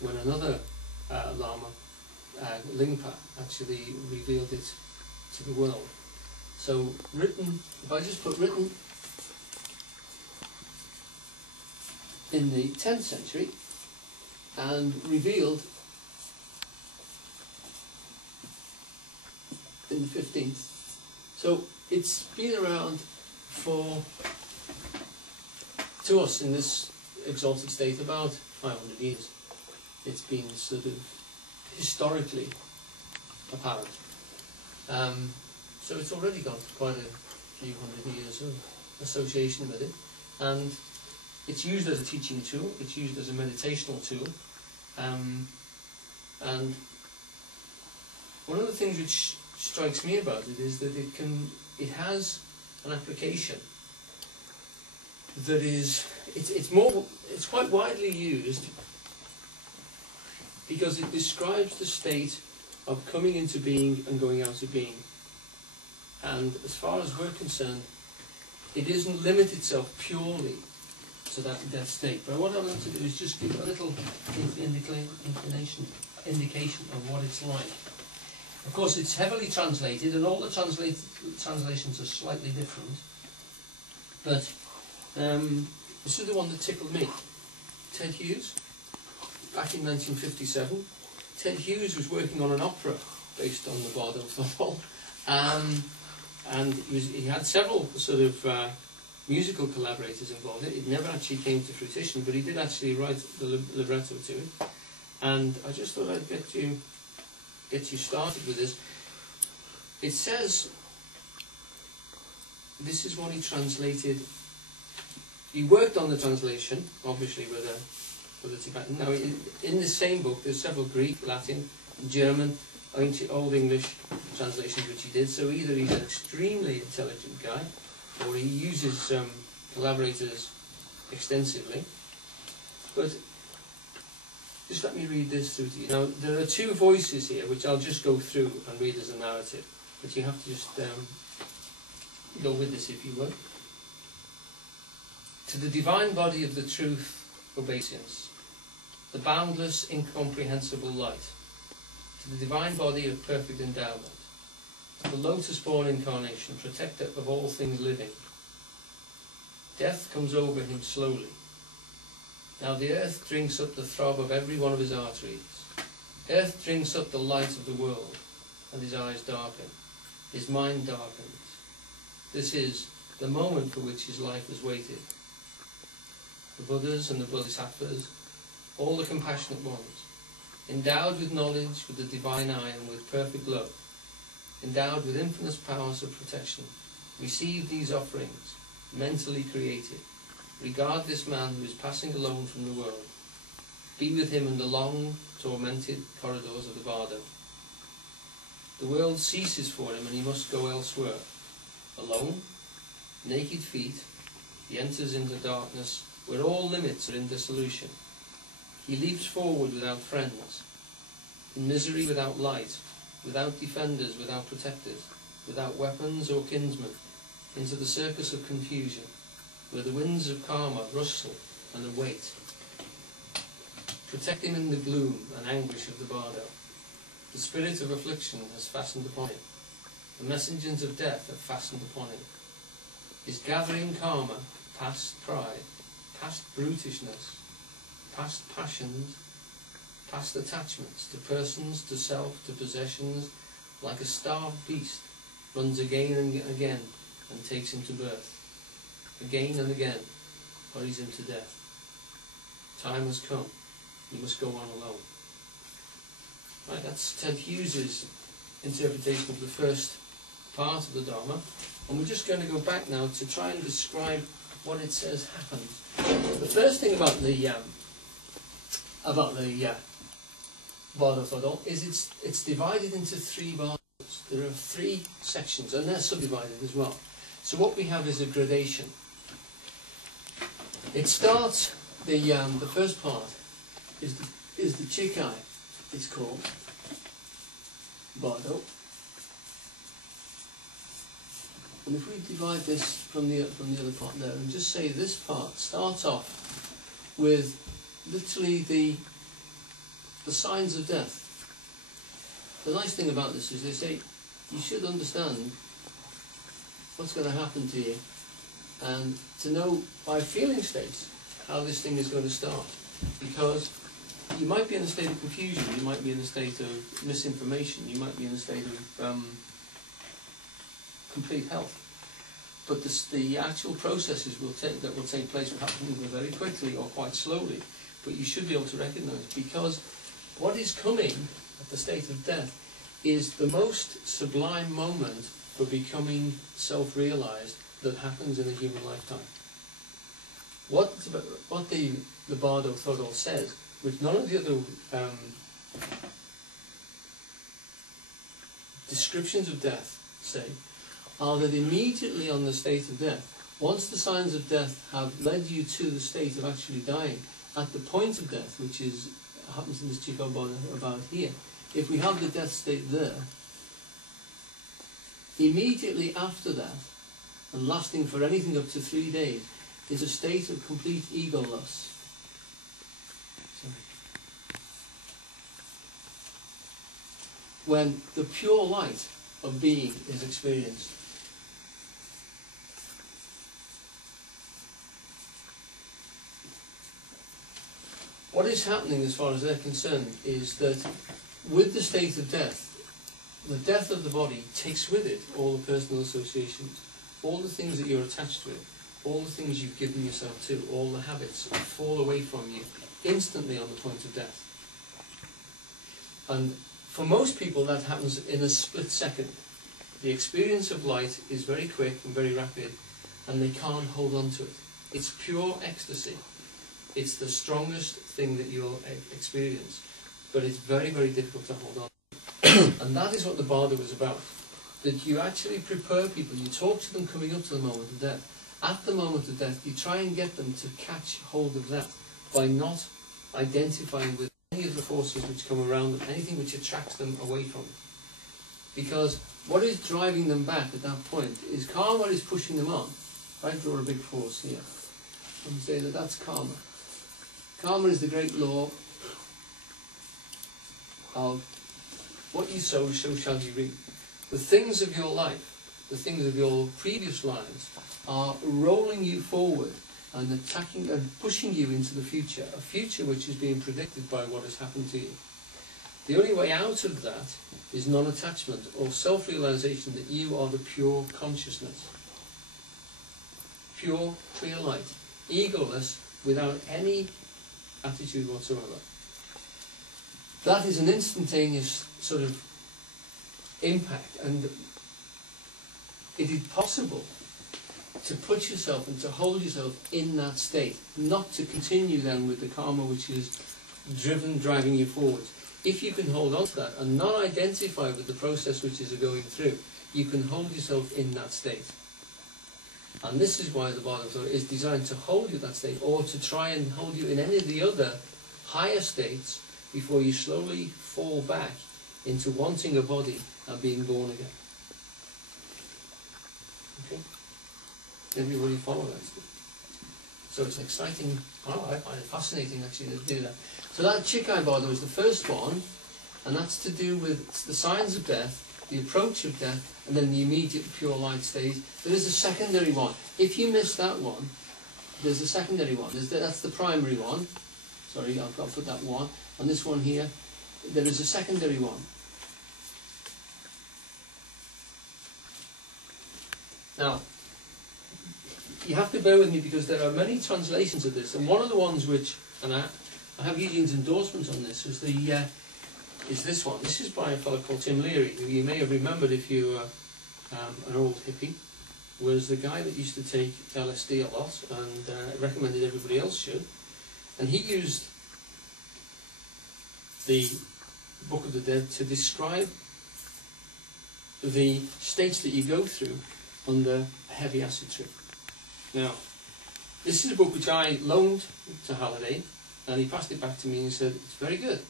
when another Lama, Lingpa, actually revealed it to the world. So written, if I just put written in the 10th century and revealed in the 15th. So it's been around for, to us in this exalted state, about 500 years. It's been sort of historically apparent. So it's already got quite a few hundred years of association with it. And it's used as a teaching tool, it's used as a meditational tool. And one of the things which strikes me about it is that it has an application that is, it's quite widely used because it describes the state of coming into being and going out of being. And as far as we're concerned, it doesn't limit itself purely to that state. But what I want to do is just give a little indication of what it's like. Of course, it's heavily translated, and all the translations are slightly different. But this is the one that tickled me. Ted Hughes, back in 1957. Ted Hughes was working on an opera based on the Bardo Thodol, and he had several sort of musical collaborators involved in it. It never actually came to fruition, but he did actually write the libretto to it. And I just thought I'd get you started with this. It says, this is what he translated. He worked on the translation, obviously with the Tibetan. Now, in the same book, there's several Greek, Latin, German, Old English translations which he did. So either he's an extremely intelligent guy, or he uses collaborators extensively. But just let me read this through to you. Now, there are two voices here, which I'll just go through and read as a narrative. But you have to just go with this, if you will. To the divine body of the truth, obeisance, the boundless, incomprehensible light, to the divine body of perfect endowment, the lotus-born incarnation, protector of all things living. Death comes over him slowly. Now the earth drinks up the throb of every one of his arteries. Earth drinks up the light of the world, and his eyes darken. His mind darkens. This is the moment for which his life has waited. The Buddhas and the Bodhisattvas, all the compassionate ones, endowed with knowledge, with the divine eye, and with perfect love, endowed with infinite powers of protection, receive these offerings, mentally created. Regard this man who is passing alone from the world. Be with him in the long, tormented corridors of the Bardo. The world ceases for him and he must go elsewhere. Alone, naked feet, he enters into darkness where all limits are in dissolution. He leaps forward without friends, in misery without light, without defenders, without protectors, without weapons or kinsmen, into the circus of confusion, where the winds of karma rustle and await. Protect him in the gloom and anguish of the Bardo. The spirit of affliction has fastened upon him. The messengers of death have fastened upon him. His gathering karma, past pride, past brutishness, past passions, past attachments to persons, to self, to possessions, like a starved beast, runs again and again and takes him to birth. Again and again, hurries him to death. Time has come. He must go on alone. Right, that's Ted Hughes's interpretation of the first part of the Dharma. And we're just going to go back now to try and describe what it says happened. The first thing about the Bardo Thodol is it's divided into three bardos. There are three sections, and they're subdivided as well. So what we have is a gradation. It starts, the first part is the Chikai, it's called Bardo. And if we divide this from the other part there, and just say this part starts off with literally the signs of death. The nice thing about this is they say you should understand what's going to happen to you, and to know by feeling states how this thing is going to start. Because you might be in a state of confusion, you might be in a state of misinformation, you might be in a state of complete health. But the actual processes that will take place will happen either very quickly or quite slowly. But you should be able to recognise, because what is coming at the state of death is the most sublime moment for becoming self-realised that happens in a human lifetime. What the Bardo Thodol says, which none of the other descriptions of death say, are that immediately on the state of death, once the signs of death have led you to the state of actually dying, at the point of death, which happens in this Chico Bardo about here, if we have the death state there, immediately after that, and lasting for anything up to 3 days, is a state of complete egoless. When the pure light of being is experienced. What is happening as far as they're concerned is that with the state of death, the death of the body takes with it all the personal associations, all the things that you're attached with, all the things you've given yourself to, all the habits fall away from you instantly on the point of death. And for most people that happens in a split second. The experience of light is very quick and very rapid, and they can't hold on to it. It's pure ecstasy. It's the strongest thing that you'll experience, but it's very, very difficult to hold on to. And that is what the Bardo is about. That you actually prepare people, you talk to them coming up to the moment of death. At the moment of death, you try and get them to catch hold of that by not identifying with any of the forces which come around them, anything which attracts them away from it. Because what is driving them back at that point is karma is pushing them on. If I draw a big force here, and say that that's karma. Karma is the great law of what you sow, so shall you reap. The things of your life, the things of your previous lives, are rolling you forward and attacking and pushing you into the future, a future which is being predicted by what has happened to you. The only way out of that is non-attachment or self-realization that you are the pure consciousness. Pure, clear light, egoless, without any attitude whatsoever. That is an instantaneous sort of impact, and it is possible to put yourself and to hold yourself in that state, not to continue then with the karma which is driving you forward. If you can hold on to that and not identify with the process which is going through, you can hold yourself in that state. And this is why the Bardo is designed to hold you in that state, or to try and hold you in any of the other higher states before you slowly fall back into wanting a body and being born again. Okay? Everybody follow that. So it's exciting. Oh, I find it fascinating actually to do that. So that Chikai Bardo is the first one, and that's to do with the signs of death, the approach of death, and then the immediate pure light stage. There is a secondary one. If you miss that one, there's a secondary one. That's the primary one. Sorry, I've got to put that one. And this one here, there is a secondary one. Now, you have to bear with me because there are many translations of this, and one of the ones which, and I have Eugene's endorsements on this, is this one. This is by a fellow called Tim Leary, who you may have remembered if you were an old hippie, was the guy that used to take LSD a lot and recommended everybody else should. And he used the Book of the Dead to describe the states that you go through under a heavy acid trip. Now, this is a book which I loaned to Halliday, and he passed it back to me and said, it's very good.